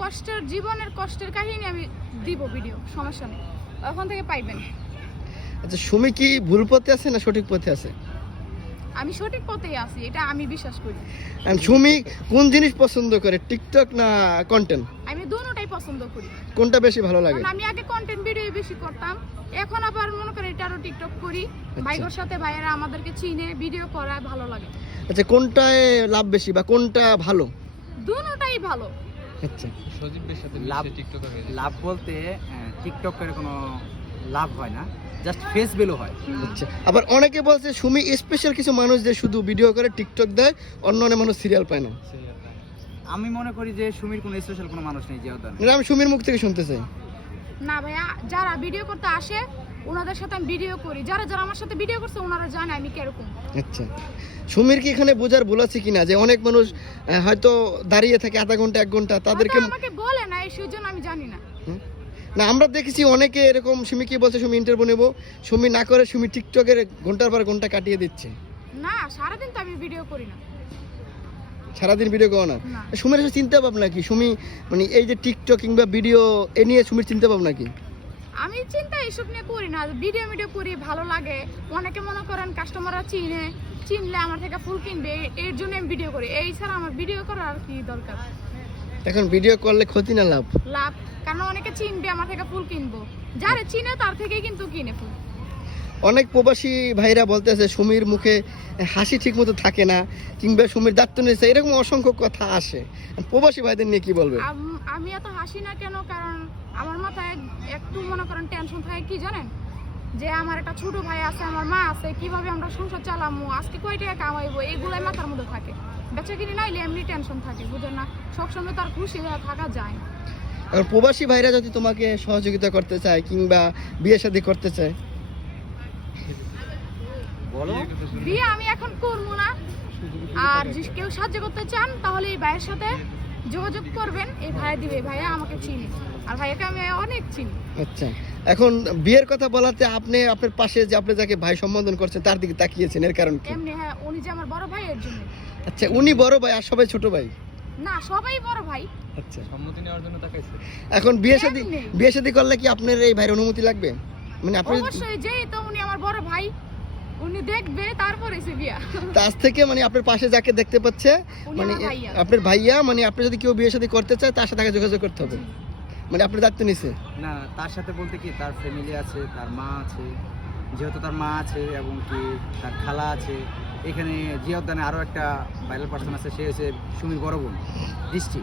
কষ্টের জীবনের কষ্টের কাহিনী আমি দিব ভিডিও, সমস্যা নেই, ওখান থেকে পাইবেন। আচ্ছা, সুমি কি ভুল পথে আছে না সঠিক পথে আছে? আমি সঠিক পথেই আছি, এটা আমি বিশ্বাস করি। সুমি কোন জিনিস পছন্দ করে, টিকটক না কন্টেন্ট? আমি দুটোটাই পছন্দ করি। কোনটা বেশি ভালো লাগে? আমি আগে কন্টেন্ট ভিডিও বেশি করতাম, এখন আবার মনে করি এটারও টিকটক করি। ভাইগোর সাথে ভাইয়েরা আমাদেরকে চিনে, ভিডিও করায় ভালো লাগে। আচ্ছা, কোনটায় লাভ বেশি বা কোনটা ভালো? দুটোটাই ভালো। আচ্ছা, সজীবের সাথে টিকটকার হয়ে যায়। লাভ বলতে টিকটকের কোনো লাভ হয় না, জাস্ট ফেস ভ্যালু হয়। আচ্ছা, আবার অনেকে বলছে সুমি স্পেশাল কিছু মানুষ যে শুধু ভিডিও করে টিকটক দেয়, অন্য অনেক মানুষ সিরিয়াল পায় না। আমি মনে করি যে সুমির কোনো স্পেশাল কোনো মানুষ নেই জিয়াউদ্দান। আমি সুমির মুখ থেকে শুনতে চাই। না ভাইয়া, যারা ভিডিও করতে আসে ওনাদের সাথে আমি ভিডিও করি, যারা যারা আমার সাথে ভিডিও করছে ওনারা জানে আমি কিরকম। আচ্ছা, সুমির কি এখানে বোঝার ভুল আছে কিনা যে অনেক মানুষ হয়তো দাঁড়িয়ে থাকে আধা ঘন্টা 1 ঘন্টা, তাদেরকে আমাকে বলে না, এই সেজন্য আমি জানি না। না, আমরা দেখেছি অনেকে এরকম, সুমি কি বলছে সুমি ইন্টারভিউ নেবো, সুমি না করে সুমি টিকটকের ঘন্টার পর ঘন্টা কাটিয়ে দিচ্ছে। না, সারাদিন তো আমি ভিডিও করি না। সারাদিন ভিডিও করো না? সুমির এসে চিন্তা ভাবনা কি, সুমি মানে এই যে টিকটক কিংবা ভিডিও এ নিয়ে সুমির চিন্তা ভাবনা কি? আমি চিন্তা এসব নিয়ে করি না, ভিডিও করি, ভালো লাগে। অনেকে মনে করেন কাস্টমাররা চিনলে আমার থেকে ফুল কিনবে, এর জন্য আমি ভিডিও করি। এই ছাড়া আমার ভিডিও করার আর কি দরকার? এখন ভিডিও করলে ক্ষতি না লাভ? লাভ, কারণ অনেকে চিনবে, আমার থেকে ফুল কিনবো, যারা চিনে তার থেকেই কিন্তু কিনে ফুল। অনেক প্রবাসী ভাইরা বলতেছে সুমির মুখে হাসি ঠিক মতো থাকে না, কিংবা সুমির দাঁত নিয়েছে, এরকম অসংখ্য কথা আসে। প্রবাসী ভাইদের নিয়ে কি বলবে? আমি এত হাসি না কেন, কারণ আমার মাথায় একটু মনে করেন টেনশন থাকে কি জানেন, যে আমার একটা ছোট ভাই আছে, আমার মা আছে, কিভাবে আমরা সংসার চালামো, আজকে কয় টাকা কামাইবো, এগুলাই মাথার মধ্যে থাকে। বেচা কিনি নাইলে এমনি টেনশন থাকে, বুঝেন না, সবসময় তার খুশি হয়ে থাকা যায়। আর প্রবাসী ভাইরা যদি তোমাকে সহযোগিতা করতে চায় কিংবা বিয়ে শাদী করতে চায়, বিয়ে আমি এখন করবো না, আর যদি কেউ সাহায্য করতে চান তাহলে এই ভাইয়ের সাথে যোগাযোগ করবেন, এই ভাইয়া দিবে, ভাইয়া আমাকে চিনি, আর ভাইয়াকে আমি অনেক চিনি। আচ্ছা, এখন বিয়ের কথা বলাতে আপনি আপনার পাশে যে আপনি যাকে ভাই সম্বোধন করছেন তার দিকে তাকিয়েছেন, এর কারণ কি? এমনি, হ্যাঁ, উনি যে আমার বড় ভাই এর জন্য। আচ্ছা, উনি বড় ভাই আর সবাই ছোট ভাই? না, সবাই বড় ভাই। আচ্ছা, সম্মতি নেওয়ার জন্য তাকাইছে। এখন বিয়ে শাদী করলে কি আপনার এই ভাইয়ের অনুমতি লাগবে? মানে আপনি অবশ্যই, যেহেতু উনি আমার বড় ভাই, উনি দেখবে তারপরে সে বিয়া। আজ থেকে মানে আপনার পাশে যাকে দেখতে পাচ্ছে মানে আপনার ভাইয়া, মানে আপনি যদি কেউ বিয়ে শাদী করতে চায় তার সাথে আগে যোগাযোগ করতে হবে, মানে আপনার দায়িত্ব নিছে? না, তার সাথে বলতে কি তার ফ্যামিলি আছে, তার মা আছে, যেহেতু তার মা আছে এবং কি তার খালা আছে। এখানে জিয়াউদ্দানে আরও একটা ভাইরাল পার্সন আছে, সে হচ্ছে সুমির বড় বোন দৃষ্টি।